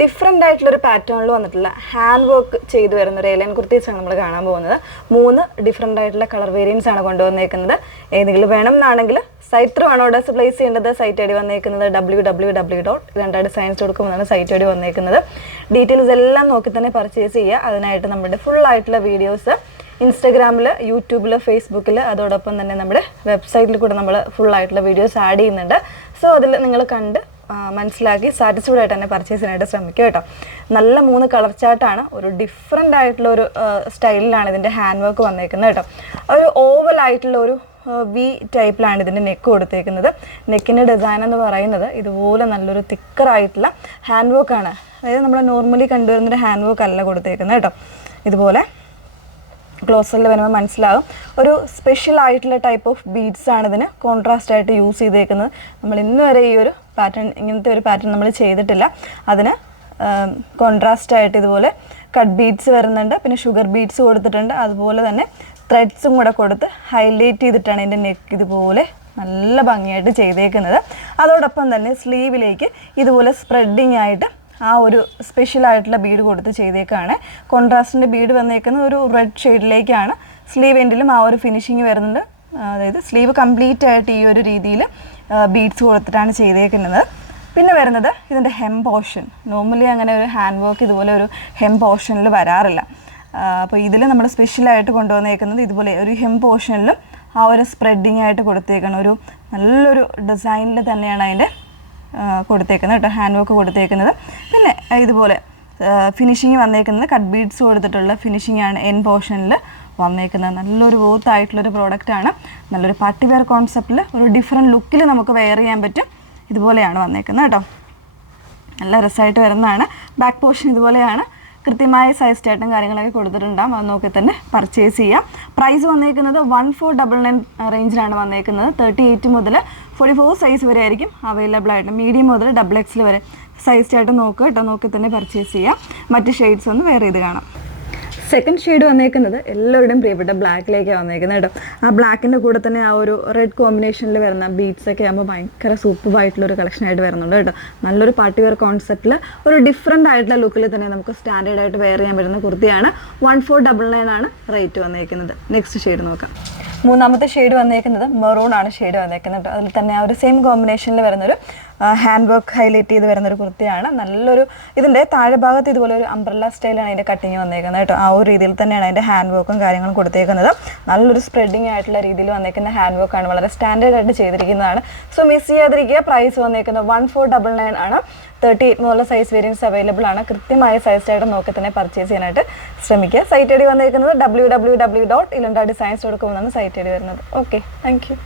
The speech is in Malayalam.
ഡിഫറെൻ്റ് ആയിട്ടുള്ളൊരു പാറ്റേണിൽ വന്നിട്ടുള്ള ഹാൻഡ് വർക്ക് ചെയ്തു വരുന്ന ഒരു എലൈൻ കുർത്തീസാണ് നമ്മൾ കാണാൻ പോകുന്നത്. 3 ഡിഫറെൻ്റ് ആയിട്ടുള്ള കളർ വേരിയൻസ് ആണ് കൊണ്ടുവന്നേക്കുന്നത്. ഏതെങ്കിലും വേണം എന്നാണെങ്കിൽ സൈറ്റ് ത്രൂ ആണ് ഓർഡേഴ്സ് പ്ലേസ് ചെയ്യേണ്ടത്. സൈറ്റ് ഐ ഡി വന്നേക്കുന്നത് www.ilandardesigns.com സൈറ്റ് ഐ ഡി വന്നേക്കുന്നത്. ഡീറ്റെയിൽസ് എല്ലാം നോക്കി തന്നെ പർച്ചേസ് ചെയ്യുക. അതിനായിട്ട് നമ്മുടെ ഫുൾ ആയിട്ടുള്ള വീഡിയോസ് ഇൻസ്റ്റാഗ്രാമിൽ, യൂട്യൂബിൽ, ഫേസ്ബുക്കിൽ, അതോടൊപ്പം തന്നെ നമ്മുടെ വെബ്സൈറ്റിൽ കൂടെ നമ്മൾ ഫുൾ ആയിട്ടുള്ള വീഡിയോസ് ആഡ് ചെയ്യുന്നുണ്ട്. സോ അതിൽ നിങ്ങൾ കണ്ട് മനസ്സിലാക്കി സാറ്റിസ്ഫൈഡ് ആയിട്ട് തന്നെ പർച്ചേസ് ചെയ്യാനായിട്ട് ശ്രമിക്കുക കേട്ടോ. നല്ല 3 കളർ ചാർട്ടാണ്. ഒരു ഡിഫറെൻ്റ് ആയിട്ടുള്ള ഒരു സ്റ്റൈലിലാണ് ഇതിൻ്റെ ഹാൻഡ് വർക്ക് വന്നേക്കുന്നത് കേട്ടോ. ഒരു ഓവൽ ആയിട്ടുള്ള ഒരു വി ടൈപ്പിലാണ് ഇതിൻ്റെ നെക്ക് കൊടുത്തേക്കുന്നത്. നെക്കിൻ്റെ ഡിസൈൻ എന്ന് പറയുന്നത് ഇതുപോലെ നല്ലൊരു തിക്കറായിട്ടുള്ള ഹാൻഡ് വർക്കാണ്. അതായത് നമ്മൾ നോർമലി കണ്ടുവരുന്നൊരു ഹാൻഡ് വർക്ക് അല്ല കൊടുത്തേക്കുന്നത് കേട്ടോ. ഇതുപോലെ ക്ലോസറിൽ വരുമ്പോൾ മനസ്സിലാകും. ഒരു സ്പെഷ്യൽ ആയിട്ടുള്ള ടൈപ്പ് ഓഫ് ബീഡ്സ് ആണ് ഇതിന് കോൺട്രാസ്റ്റ് ആയിട്ട് യൂസ് ചെയ്തേക്കുന്നത്. നമ്മൾ ഇന്ന് വരെ ഈ ഒരു പാറ്റേൺ, ഇങ്ങനത്തെ ഒരു പാറ്റേൺ നമ്മൾ ചെയ്തിട്ടില്ല. അതിന് കോൺട്രാസ്റ്റ് ആയിട്ട് ഇതുപോലെ കട്ട് ബീഡ്സ് വരുന്നുണ്ട്, പിന്നെ ഷുഗർ ബീഡ്സ് കൊടുത്തിട്ടുണ്ട്. അതുപോലെ തന്നെ ത്രെഡ്സും കൂടെ കൊടുത്ത് ഹൈലൈറ്റ് ചെയ്തിട്ടാണ് ഇതിൻ്റെ നെക്ക് ഇതുപോലെ നല്ല ഭംഗിയായിട്ട് ചെയ്തേക്കുന്നത്. അതോടൊപ്പം തന്നെ സ്ലീവിലേക്ക് ഇതുപോലെ സ്പ്രെഡിങ് ആയിട്ട് ആ ഒരു സ്പെഷ്യൽ ആയിട്ടുള്ള ബീഡ് കൊടുത്ത് ചെയ്തേക്കാണ്. കോൺട്രാസ്റ്റിൻ്റെ ബീഡ് വന്നേക്കുന്നത് ഒരു റെഡ് ഷെയ്ഡിലേക്കാണ്. സ്ലീവ് എൻഡിലും ആ ഒരു ഫിനിഷിങ് വരുന്നുണ്ട്. അതായത് സ്ലീവ് കംപ്ലീറ്റ് ആയിട്ട് ഈ ഒരു രീതിയിൽ ബീഡ്സ് കൊടുത്തിട്ടാണ് ചെയ്തേക്കുന്നത്. പിന്നെ വരുന്നത് ഇതിൻ്റെ ഹെം പോർഷൻ. നോർമലി അങ്ങനെ ഒരു ഹാൻഡ് വർക്ക് ഇതുപോലെ ഒരു ഹെം പോർഷനിൽ വരാറില്ല. അപ്പോൾ ഇതിൽ നമ്മൾ സ്പെഷ്യലായിട്ട് കൊണ്ടുവന്നേക്കുന്നത് ഇതുപോലെ ഒരു ഹെം പോർഷനിലും ആ ഒരു സ്പ്രെഡിങ് ആയിട്ട് കൊടുത്തേക്കണം. ഒരു നല്ലൊരു ഡിസൈനിൽ തന്നെയാണ് അതിൻ്റെ കൊടുത്തേക്കുന്നത് കേട്ടോ, ഹാൻഡ് വർക്ക് കൊടുത്തേക്കുന്നത്. പിന്നെ ഇതുപോലെ ഫിനിഷിങ് വന്നേക്കുന്നത് കട്ട് ബീഡ്സ് കൊടുത്തിട്ടുള്ള ഫിനിഷിംഗ് ആണ് എൻ പോർഷനിൽ വന്നേക്കുന്നത്. നല്ലൊരു വർത്ത് ആയിട്ടുള്ളൊരു പ്രോഡക്റ്റാണ്. നല്ലൊരു പാർട്ടി വെയർ കോൺസെപ്റ്റിൽ ഒരു ഡിഫറെൻറ്റ് ലുക്കിൽ നമുക്ക് വെയർ ചെയ്യാൻ പറ്റും. ഇതുപോലെയാണ് വന്നേക്കുന്നത് കേട്ടോ. നല്ല രസമായിട്ട് വരുന്നതാണ്. ബാക്ക് പോർഷൻ ഇതുപോലെയാണ്. കൃത്യമായ സൈസ് ചാർട്ടും കാര്യങ്ങളൊക്കെ കൊടുത്തിട്ടുണ്ടാകും. അത് നോക്കി തന്നെ പർച്ചേസ് ചെയ്യാം. പ്രൈസ് വന്നേക്കുന്നത് 1499 റേഞ്ചിലാണ് വന്നേക്കുന്നത്. 38 മുതൽ 44 സൈസ് വരെ ആയിരിക്കും അവൈലബിൾ ആയിട്ട്. മീഡിയം മുതൽ XXL വരെ സൈസ് ചാർട്ട് നോക്കുക കേട്ടോ. നോക്കി തന്നെ പർച്ചേസ് ചെയ്യാം. മറ്റ് ഷെയ്ഡ്സ് ഒന്ന് വേറെ ചെയ്ത് കാണാം. സെക്കൻഡ് ഷെയ്ഡ് വന്നേക്കുന്നത് എല്ലാവരുടെയും പ്രിയപ്പെട്ട ബ്ലാക്കിലേക്കാണ് വന്നേക്കുന്നത് കേട്ടോ. ആ ബ്ലാക്കിൻ്റെ കൂടെ തന്നെ ആ ഒരു റെഡ് കോമ്പിനേഷനിൽ വരുന്ന ബീഡ്സ് ഒക്കെ ആകുമ്പോൾ ഭയങ്കര സൂപ്പറായിട്ടുള്ളൊരു കളക്ഷനായിട്ട് വരുന്നുണ്ട് കേട്ടോ. നല്ലൊരു പാർട്ടി വെയർ കോൺസെപ്റ്റിൽ ഒരു ഡിഫറെൻ്റ് ആയിട്ടുള്ള ലുക്കിൽ തന്നെ നമുക്ക് സ്റ്റാൻഡേർഡ് ആയിട്ട് വെയർ ചെയ്യാൻ പറ്റുന്ന കുർത്തിയാണ്. 1499 ആണ് റേറ്റ് വന്നേക്കുന്നത്. നെക്സ്റ്റ് ഷെയ്ഡ് നോക്കാം. മൂന്നാമത്തെ ഷെയ്ഡ് വന്നേക്കുന്നത് മെറൂൺ ആണ് ഷെയ്ഡ് വന്നേക്കുന്നത്. അതിൽ തന്നെ ആ ഒരു സെയിം കോമ്പിനേഷനിൽ വരുന്നൊരു ഹാൻഡ് വർക്ക് ഹൈലൈറ്റ് ചെയ്ത് വരുന്നൊരു കുർത്തിയാണ്. നല്ലൊരു ഇതിൻ്റെ താഴെ ഭാഗത്ത് ഇതുപോലെ ഒരു അംബ്രല്ല സ്റ്റൈലാണ് അതിൻ്റെ കട്ടിങ് വന്നേക്കുന്നത് കേട്ടോ. ആ ഒരു രീതിയിൽ തന്നെയാണ് അതിൻ്റെ ഹാൻഡ് വർക്കും കാര്യങ്ങളും കൊടുത്തേക്കുന്നത്. നല്ലൊരു സ്പ്രെഡിങ് ആയിട്ടുള്ള രീതിയിൽ വന്നേക്കുന്ന ഹാൻഡ് വർക്കാണ്. വളരെ സ്റ്റാൻഡേർഡ് ആയിട്ട് ചെയ്തിരിക്കുന്നതാണ്. സോ മിസ് ചെയ്യാതിരിക്കുക. പ്രൈസ് വന്നേക്കുന്നത് 1499 ആണ്. 38 മുതലുള്ള സൈസ് വേരിയൻസ് അവൈലബിൾ ആണ്. കൃത്യമായ സൈസ് ആയിട്ട് നോക്കി തന്നെ പർച്ചേസ് ചെയ്യാനായിട്ട് ശ്രമിക്കുക. സൈറ്റ് ഐ ഡി വന്നേക്കുന്നത് www.ilandardesigns.com എന്നാണ് സൈറ്റ് ഐ ഡി വരുന്നത്. Okay, thank you.